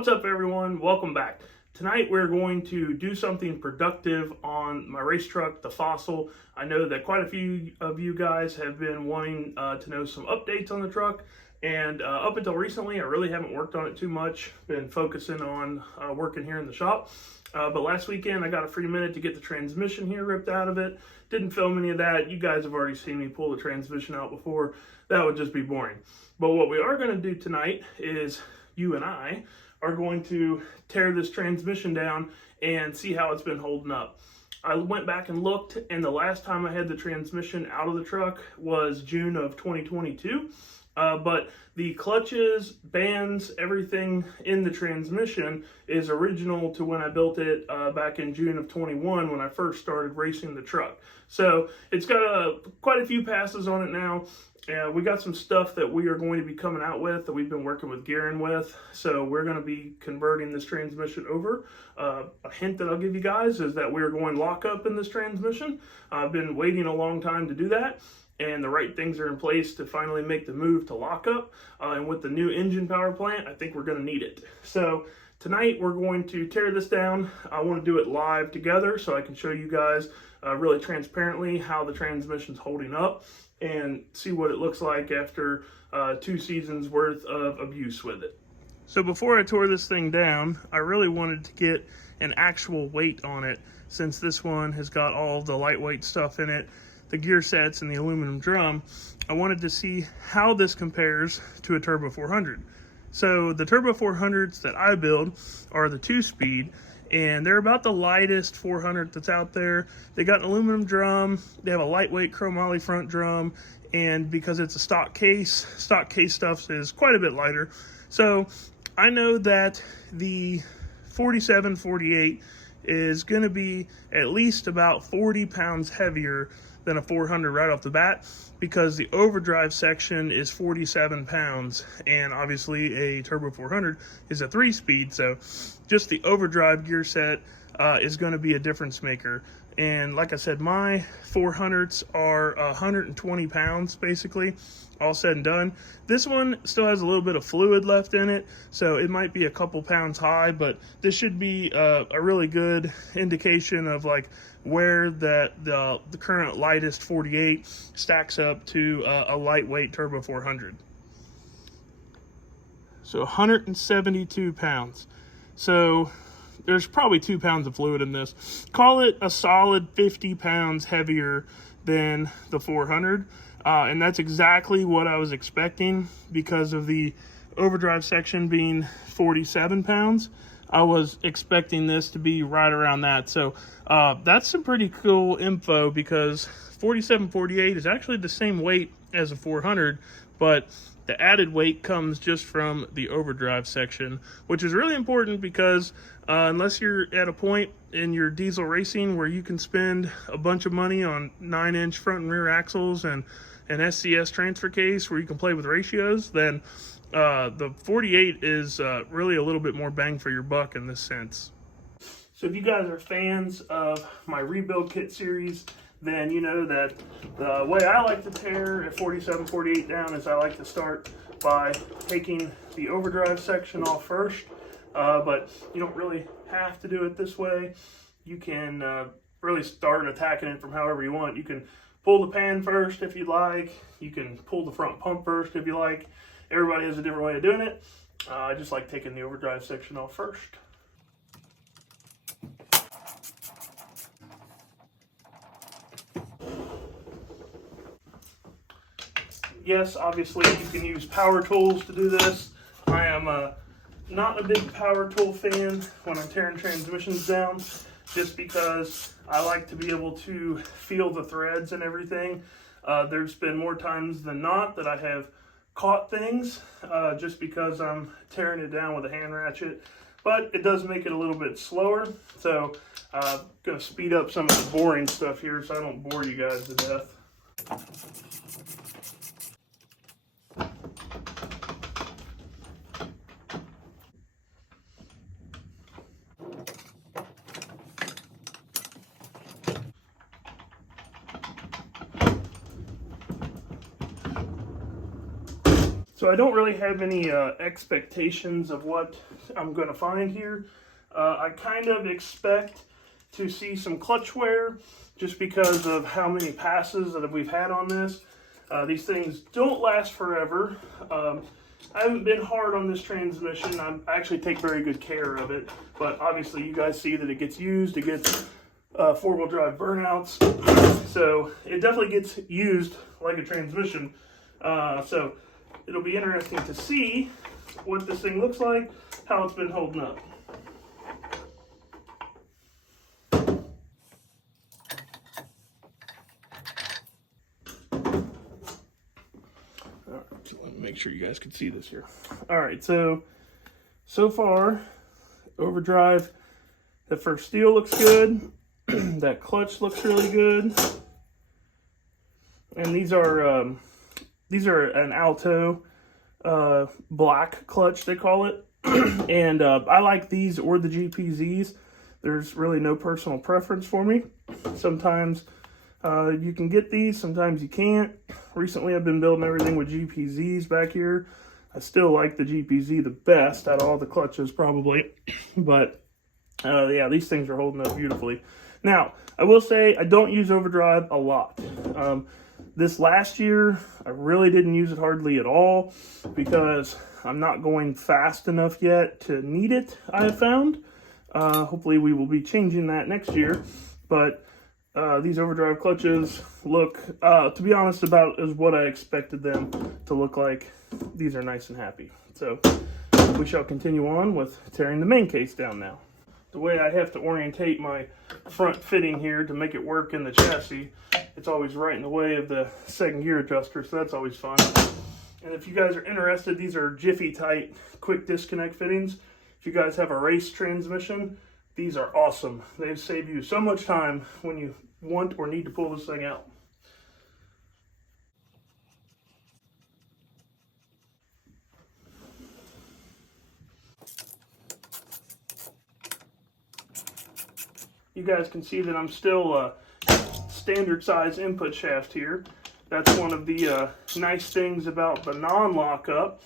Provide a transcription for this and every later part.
What's up, everyone? Welcome back. Tonight we're going to do something productive on my race truck, the Fossil. I know that quite a few of you guys have been wanting to know some updates on the truck, and up until recently I really haven't worked on it too much. Been focusing on working here in the shop. But last weekend I got a free minute to get the transmission here ripped out of it. Didn't film any of that. You guys have already seen me pull the transmission out before. That would just be boring. But what we are going to do tonight is you and I are going to tear this transmission down and see how it's been holding up. I went back and looked, and the last time I had the transmission out of the truck was June of 2022. But the clutches, bands, everything in the transmission is original to when I built it back in June of 21 when I first started racing the truck. So it's got quite a few passes on it now. We got some stuff that we are going to be coming out with that we've been working with Garen with. So we're going to be converting this transmission over. A hint that I'll give you guys is that we're going lockup in this transmission. I've been waiting a long time to do that, and the right things are in place to finally make the move to lockup. And with the new engine power plant, I think we're going to need it. So tonight we're going to tear this down. I want to do it live together so I can show you guys really transparently how the transmission's holding up and see what it looks like after 2 seasons worth of abuse with it. So before I tore this thing down, I really wanted to get an actual weight on it, since this one has got all the lightweight stuff in it, the gear sets and the aluminum drum. I wanted to see how this compares to a Turbo 400. So the Turbo 400s that I build are the 2-speed, and they're about the lightest 400 that's out there. They got an aluminum drum, they have a lightweight chromoly front drum, and because it's a stock case stuff is quite a bit lighter. So I know that the 4748 is going to be at least about 40 pounds heavier than a 400 right off the bat, because the overdrive section is 47 pounds, and obviously a Turbo 400 is a 3-speed, so just the overdrive gear set is going to be a difference maker. And like I said, my 400s are 120 pounds basically, all said and done. This one still has a little bit of fluid left in it, so it might be a couple pounds high, but this should be a really good indication of like where the current lightest 48 stacks up to a lightweight Turbo 400. So 172 pounds. So there's probably 2 pounds of fluid in this. Call it a solid 50 pounds heavier than the 400. And that's exactly what I was expecting because of the overdrive section being 47 pounds. I was expecting this to be right around that. So that's some pretty cool info, because 4748 is actually the same weight as a 400, but the added weight comes just from the overdrive section, which is really important because unless you're at a point in your diesel racing where you can spend a bunch of money on 9-inch front and rear axles and an SCS transfer case where you can play with ratios, then the 48 is really a little bit more bang for your buck in this sense. So if you guys are fans of my rebuild kit series, then you know that the way I like to tear a 4748 down is I like to start by taking the overdrive section off first, but you don't really have to do it this way. You can really start attacking it from however you want. You can pull the pan first if you'd like. You can pull the front pump first if you like. Everybody has a different way of doing it. I just like taking the overdrive section off first. Yes, obviously you can use power tools to do this. I am not a big power tool fan when I'm tearing transmissions down, just because I like to be able to feel the threads and everything. There's been more times than not that I have caught things just because I'm tearing it down with a hand ratchet, but it does make it a little bit slower. So I'm going to speed up some of the boring stuff here so I don't bore you guys to death. So I don't really have any expectations of what I'm going to find here. I kind of expect to see some clutch wear just because of how many passes that we've had on this. These things don't last forever. I haven't been hard on this transmission. I actually take very good care of it, but obviously you guys see that it gets used. It gets four-wheel drive burnouts, so it definitely gets used like a transmission. So it'll be interesting to see what this thing looks like, how it's been holding up. Let me make sure you guys can see this here. All right, so far, overdrive, the first steel looks good. That clutch looks really good. And these are an Alto black clutch, they call it. And I like these or the GPZs. There's really no personal preference for me. Sometimes you can get these, sometimes you can't. Recently I've been building everything with GPZs back here. I still like the GPZ the best out of all the clutches probably. But yeah, these things are holding up beautifully. Now, I will say I don't use overdrive a lot. This last year, I really didn't use it hardly at all because I'm not going fast enough yet to need it, I have found. Hopefully we will be changing that next year. But these overdrive clutches look, to be honest, about as what I expected them to look like. These are nice and happy. So we shall continue on with tearing the main case down now. The way I have to orientate my front fitting here to make it work in the chassis, it's always right in the way of the second gear adjuster, so that's always fun. And if you guys are interested, these are Jiffy Tight quick disconnect fittings. If you guys have a race transmission, these are awesome. They save you so much time when you want or need to pull this thing out. You guys can see that I'm still standard size input shaft here. That's one of the nice things about the non-lockup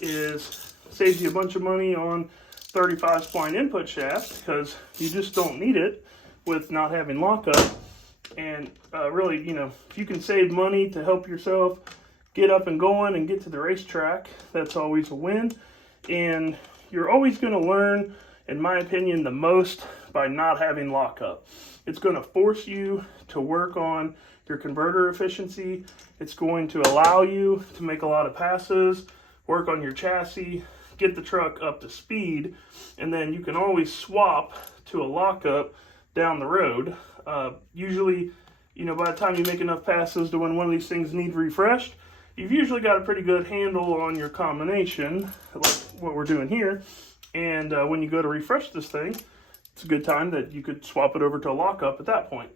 is saves you a bunch of money on 35 spline input shaft because you just don't need it with not having lockup. And really, you know, if you can save money to help yourself get up and going and get to the racetrack, that's always a win. And you're always going to learn, in my opinion, the most by not having lockup. It's going to force you to work on your converter efficiency. It's going to allow you to make a lot of passes, work on your chassis, get the truck up to speed, and then you can always swap to a lockup down the road. Usually, you know, by the time you make enough passes to when one of these things needs refreshed, you've usually got a pretty good handle on your combination, like what we're doing here. And when you go to refresh this thing, it's a good time that you could swap it over to a lockup at that point.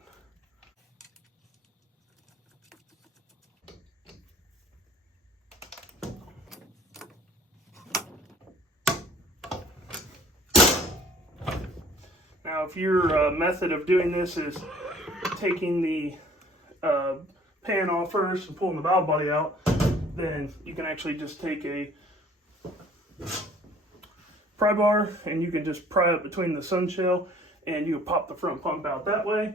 Now, if your method of doing this is taking the pan off first and pulling the valve body out, then you can actually just take a pry bar and you can just pry it between the sun shell and you pop the front pump out that way.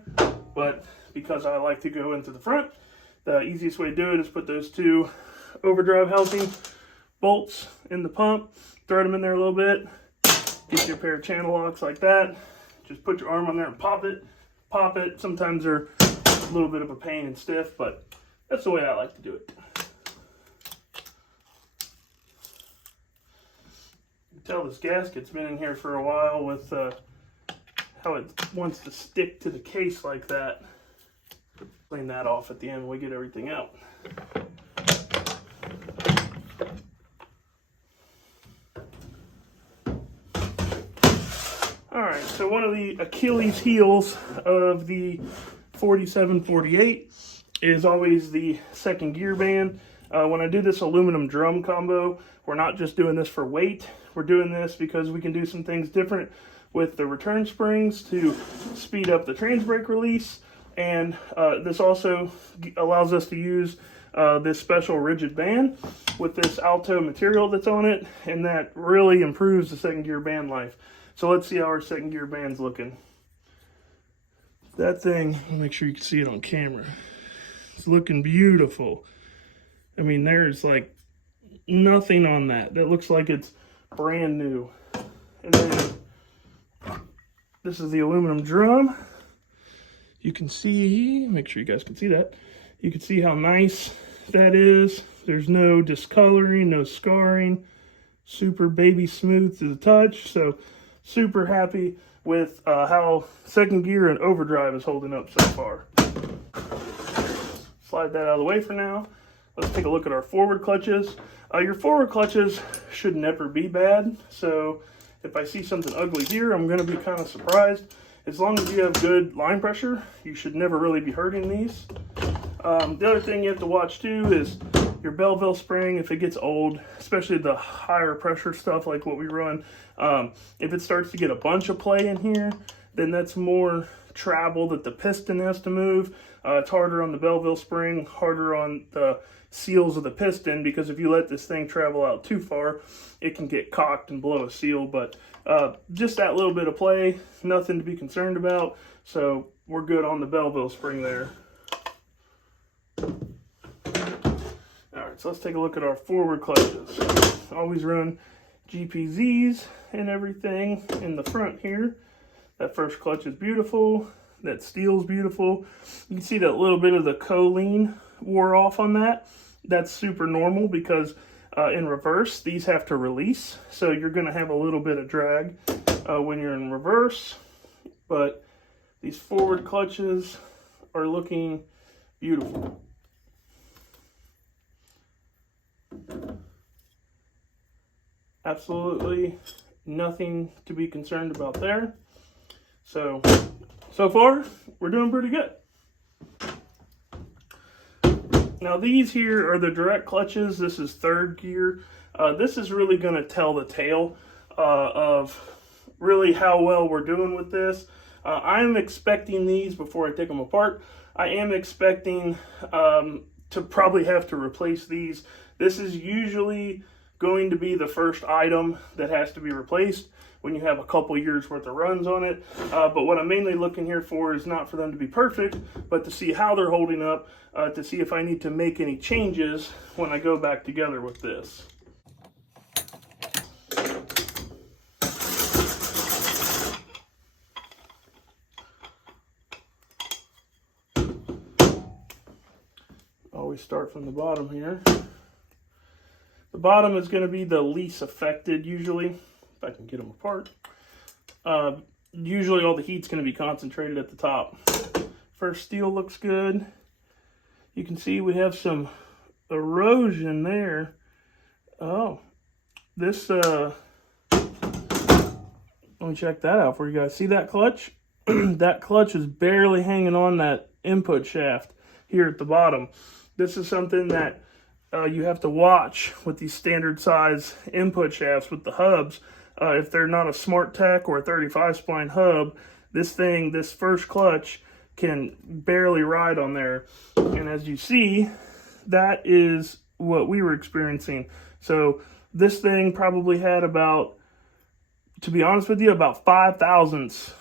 But because I like to go into the front, the easiest way to do it is put those two overdrive housing bolts in the pump, thread them in there a little bit, get you a pair of channel locks like that. Just put your arm on there and pop it. Pop it. Sometimes they're a little bit of a pain and stiff, but that's the way I like to do it. You can tell this gasket's been in here for a while with how it wants to stick to the case like that. Clean that off at the end when we get everything out. Alright, so one of the Achilles heels of the 4748 is always the second gear band. When I do this aluminum drum combo, we're not just doing this for weight. We're doing this because we can do some things different with the return springs to speed up the trans brake release. And this also allows us to use this special rigid band, with this Alto material that's on it, and that really improves the second gear band life. So let's see how our second gear band's looking. That thing, I'll make sure you can see it on camera. It's looking beautiful. I mean, there's like nothing on that. That looks like it's brand new. And then this is the aluminum drum. You can see, make sure you guys can see that. You can see how nice that is. There's no discoloring, no scarring. Super baby smooth to the touch. So super happy with how second gear and overdrive is holding up so far. Slide that out of the way for now. Let's take a look at our forward clutches. Your forward clutches should never be bad. So if I see something ugly here, I'm going to be kind of surprised. As long as you have good line pressure, you should never really be hurting these. The other thing you have to watch too is your Belleville spring. If it gets old, especially the higher pressure stuff like what we run, if it starts to get a bunch of play in here, then that's more travel that the piston has to move. It's harder on the Belleville spring, harder on the seals of the piston, because if you let this thing travel out too far, it can get cocked and blow a seal. But just that little bit of play, nothing to be concerned about. So we're good on the Belleville spring there. Alright, so let's take a look at our forward clutches. Always run GPZs and everything in the front here. That first clutch is beautiful. That steel's beautiful. You can see that little bit of the choline wore off on that. That's super normal because in reverse, these have to release. So you're going to have a little bit of drag when you're in reverse. But these forward clutches are looking beautiful. Absolutely nothing to be concerned about there. So far, we're doing pretty good. Now these here are the direct clutches. This is third gear. This is really going to tell the tale of really how well we're doing with this. I'm expecting these before I take them apart. I am expecting to probably have to replace these. This is usually going to be the first item that has to be replaced when you have a couple years worth of runs on it. But what I'm mainly looking here for is not for them to be perfect, but to see how they're holding up, to see if I need to make any changes when I go back together with this. Always start from the bottom here. The bottom is going to be the least affected usually, if I can get them apart. Usually all the heat's going to be concentrated at the top. First steel looks good. You can see we have some erosion there. Oh, this, let me check that out for you guys. See that clutch? That clutch is barely hanging on that input shaft here at the bottom. This is something that you have to watch with these standard size input shafts with the hubs. If they're not a Smart Tech or a 35 spline hub, this first clutch can barely ride on there. And as you see, that is what we were experiencing. So this thing probably had about, to be honest with you, about 5 thousandths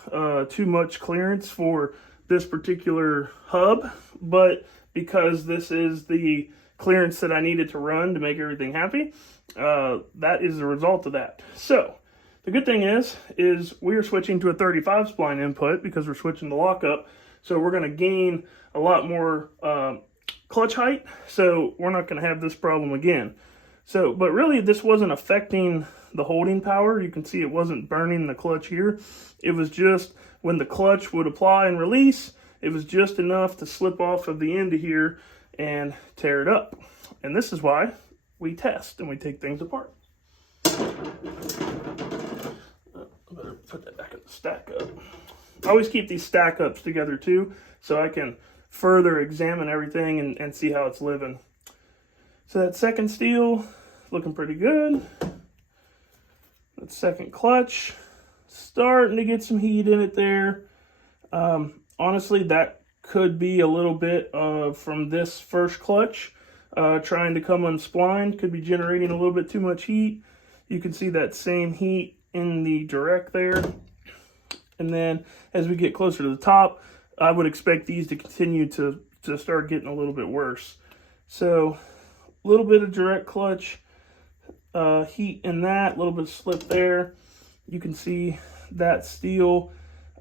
too much clearance for this particular hub. But because this is the clearance that I needed to run to make everything happy, that is the result of that. So the good thing is we're switching to a 35 spline input because we're switching the lockup. So we're going to gain a lot more clutch height. So we're not going to have this problem again. So, but really this wasn't affecting the holding power. You can see it wasn't burning the clutch here. It was just when the clutch would apply and release, it was just enough to slip off of the end of here and tear it up. And this is why we test and we take things apart. I better put that back in the stack up. I always keep these stack ups together too, so I can further examine everything and see how it's living. So that second steel, looking pretty good. That second clutch, starting to get some heat in it there. Honestly, that could be a little bit from this first clutch. trying to come unsplined. Could be generating a little bit too much heat. You can see that same heat in the direct there. And then as we get closer to the top, I would expect these to continue to start getting a little bit worse. So a little bit of direct clutch heat in that, a little bit of slip there. You can see that steel,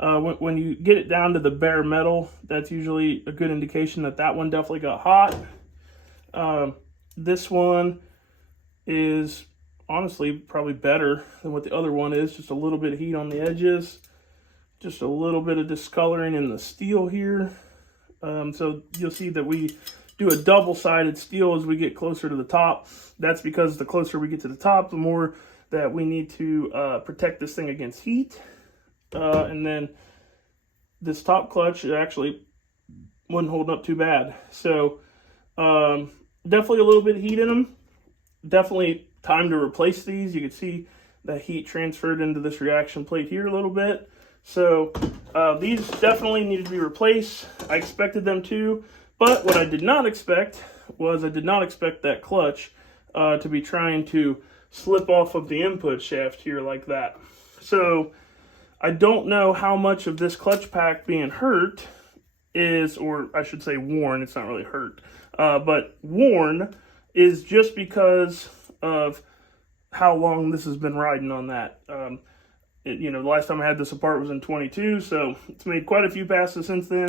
when you get it down to the bare metal, that's usually a good indication that that one definitely got hot. This one is honestly probably better than what the other one is. Just a little bit of heat on the edges, just a little bit of discoloring in the steel here. So you'll see that we do a double-sided steel as we get closer to the top. That's because the closer we get to the top, the more that we need to protect this thing against heat. And then this top clutch, it actually wasn't holding up too bad. So definitely a little bit of heat in them. Definitely time to replace these. You can see that heat transferred into this reaction plate here a little bit. So these definitely needed to be replaced. I expected them to, but what I did not expect was I did not expect that clutch to be trying to slip off of the input shaft here like that. So I don't know how much of this clutch pack being hurt is, or I should say worn, it's not really hurt, but worn is just because of how long this has been riding on that. The last time I had this apart was in 22, so it's made quite a few passes since then.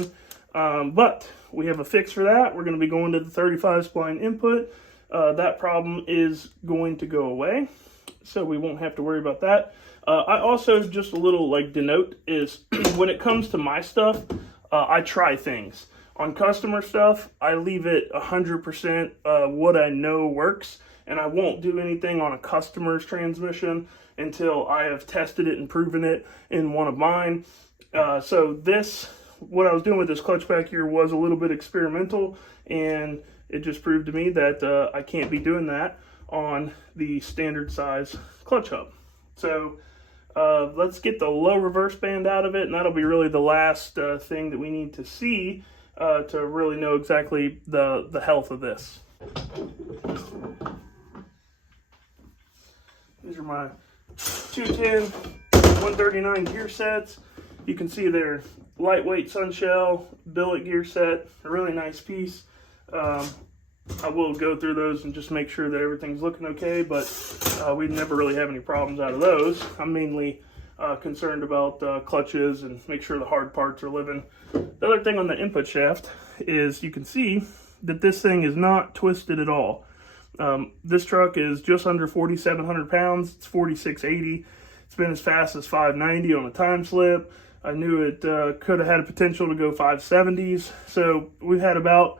But we have a fix for that. We're going to be going to the 35 spline input. That problem is going to go away, so we won't have to worry about that. I also, just a little denote is when it comes to my stuff, I try things. On customer stuff, I leave it 100% what I know works, and I won't do anything on a customer's transmission until I have tested it and proven it in one of mine. So what I was doing with this clutch pack here was a little bit experimental, and it just proved to me that I can't be doing that on the standard size clutch hub. So let's get the low reverse band out of it, and that'll be really the last thing that we need to see to really know exactly the health of this. These are my 210, 139 gear sets. You can see they're lightweight Sunshell billet gear set, a really nice piece. I will go through those and just make sure that everything's looking okay, but we never really have any problems out of those. I'm mainly concerned about clutches and make sure the hard parts are living. The other thing on the input shaft is you can see that this thing is not twisted at all. This truck is just under 4,700 pounds. It's 4,680. It's been as fast as 590 on a time slip. I knew it could have had a potential to go 570s. So we've had about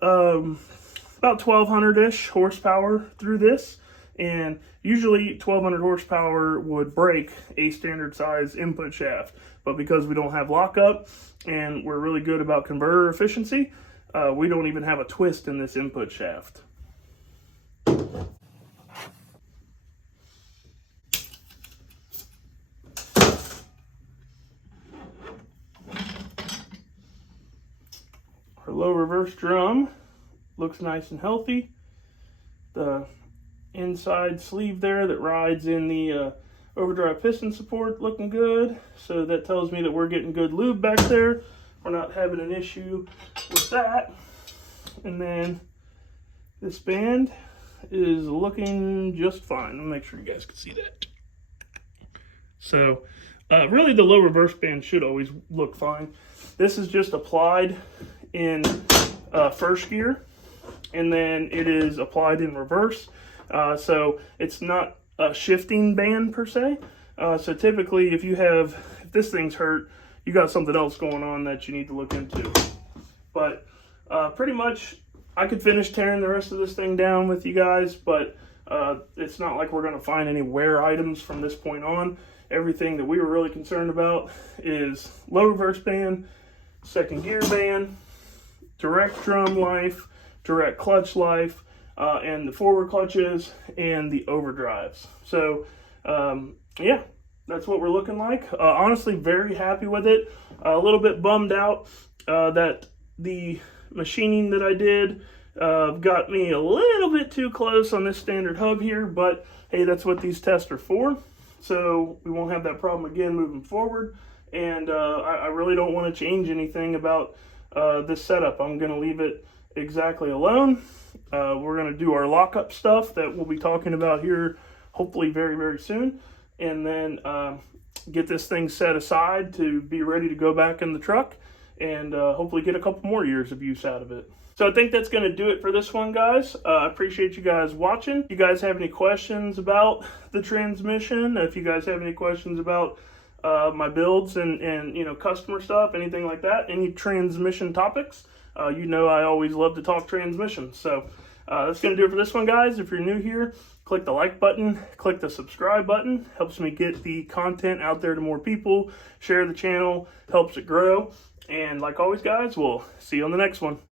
1,200-ish horsepower through this. And usually 1,200 horsepower would break a standard size input shaft. But because we don't have lockup and we're really good about converter efficiency, we don't even have a twist in this input shaft. Our low reverse drum looks nice and healthy. The inside sleeve there that rides in the overdrive piston support looking good. So that tells me that we're getting good lube back there. We're not having an issue with that. And then this band is looking just fine. I'll make sure you guys can see that. So really the low reverse band should always look fine. This is just applied in first gear, and then it is applied in reverse. So it's not a shifting band per se. So typically if this thing's hurt, you got something else going on that you need to look into. But pretty much I could finish tearing the rest of this thing down with you guys, but it's not like we're going to find any wear items from this point on. Everything that we were really concerned about is low reverse band, second gear band, direct drum life, direct clutch life, and the forward clutches and the overdrives. So yeah, that's what we're looking like. Honestly, very happy with it. A little bit bummed out that the machining that I did got me a little bit too close on this standard hub here, but hey, that's what these tests are for. So we won't have that problem again moving forward. And I really don't want to change anything about this setup. I'm going to leave it exactly alone. We're going to do our lockup stuff that we'll be talking about here hopefully very, very soon. And then get this thing set aside to be ready to go back in the truck and hopefully get a couple more years of use out of it. So I think that's going to do it for this one, guys. I appreciate you guys watching. If you guys have any questions about the transmission, if you guys have any questions about my builds and you know, customer stuff, anything like that, any transmission topics, you know I always love to talk transmission. So that's going to do it for this one, guys. If you're new here, click the like button, click the subscribe button. Helps me get the content out there to more people. Share the channel, helps it grow. And like always, guys, we'll see you on the next one.